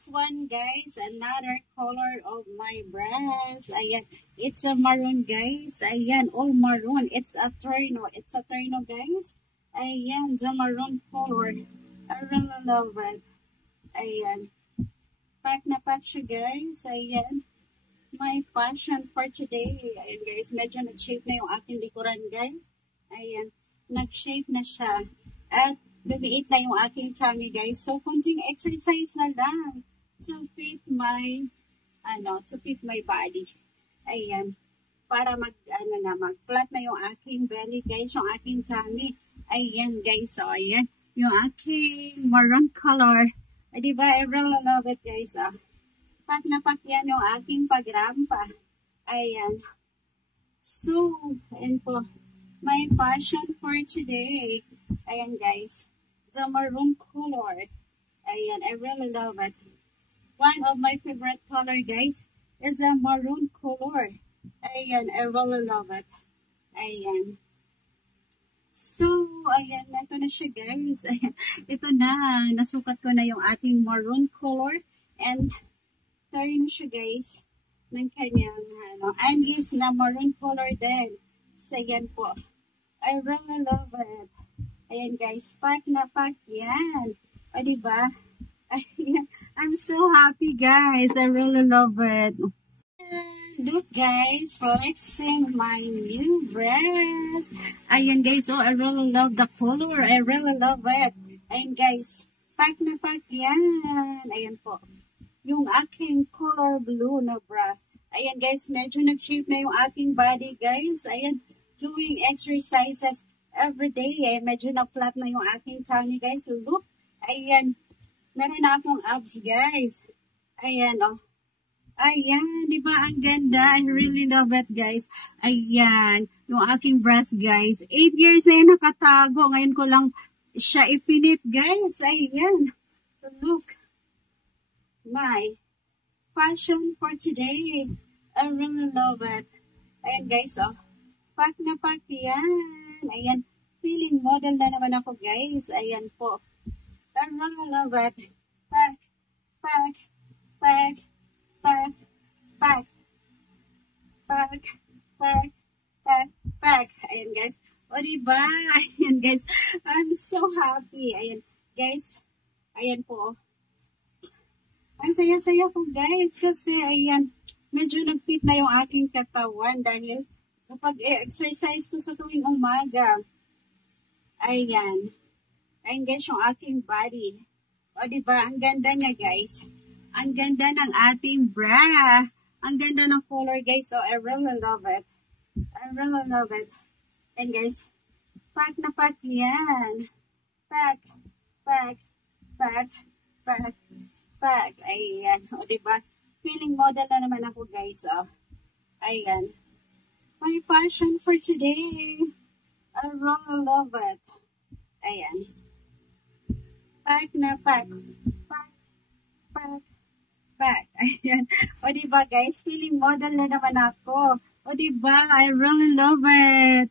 this one, guys, another color of my breast. Ayan, it's a maroon, guys. Ayan, all maroon. It's a terno. It's a terno, guys. Ayan, the maroon color. I really love it. Ayan, pack na pack siya, guys. Ayan, my fashion for today. Ayan, guys, medyo nag-shape na yung aking likuran, guys. Ayan, nag-shape na siya. At lumiit na yung aking tummy, guys. So, kunting exercise na lang to fit my, to fit my body. Ayan. Para mag-flat na yung aking belly, guys. Yung aking tummy. Ayan, guys. So, ayan. Yung aking maroon color. Diba? I really love it, guys. Pak na pak yan yung aking pagrampa. Ayan. So, ayan po. My fashion for today. Ayan, guys. The maroon color. Ayan, I really love it. One of my favorite color, guys, is the maroon color. Ayan, I really love it. Ayan. So, ayan, ito na siya, guys. Ayan, ito na. Nasukat ko na yung ating maroon color. And, turn siya, guys, ng kanyang, and use na maroon color din. So, ayan po. I really love it. Ayan, guys, pack na pack yan. O, diba? Ayan. I'm so happy, guys. I really love it. Look, guys, flexing my new dress. Ayan, guys, oh, I really love the color. I really love it. Ayan, guys, pack na pack yan. Ayan po. Yung aking color blue na bra. Ayan, guys, medyo nag-shape na yung aking body, guys. Ayan, doing exercises every day. Ayan, medyo na-flat na yung aking tummy, guys. Look, ayan, meron na akong abs, guys. Ayan, oh. Ayan, di ba ang ganda? I really love it, guys. Ayan, yung aking breast, guys. 8 years na yung nakatago. Ngayon ko lang siya i-finit, guys. Ayan, look. My fashion for today. I really love it. Ayan, guys, oh. Pack na pack yan. Ayan, feeling model na naman ako, guys. Ayan po. I really love it. Pack, pack, pack, pack, pack, pack, pack, pack, pack. Ayan, guys. O, diba? Ayan, guys. I'm so happy. Ayan, guys. Ayan po. Ang saya-saya ko, guys. Kasi, ayan, medyo nag-fit na yung aking katawan dahil kapag exercise ko sa tuwing umaga. Ayan. Ayan, guys, yung aking body. O, diba? Ang ganda niya, guys. Ang ganda ng ating bra. Ang ganda ng color, guys. So, I really love it. I really love it. And, guys, pack na pack yan. Pack, pack, pack, pack, pack. Ayan. O, diba? Feeling model na naman ako, guys. O, ayan. My fashion for today. I really love it. Ayan. Pack na pack. Pack, pack, pack. Ayan. O, diba, guys? Feeling model na naman ako. O, diba? I really love it.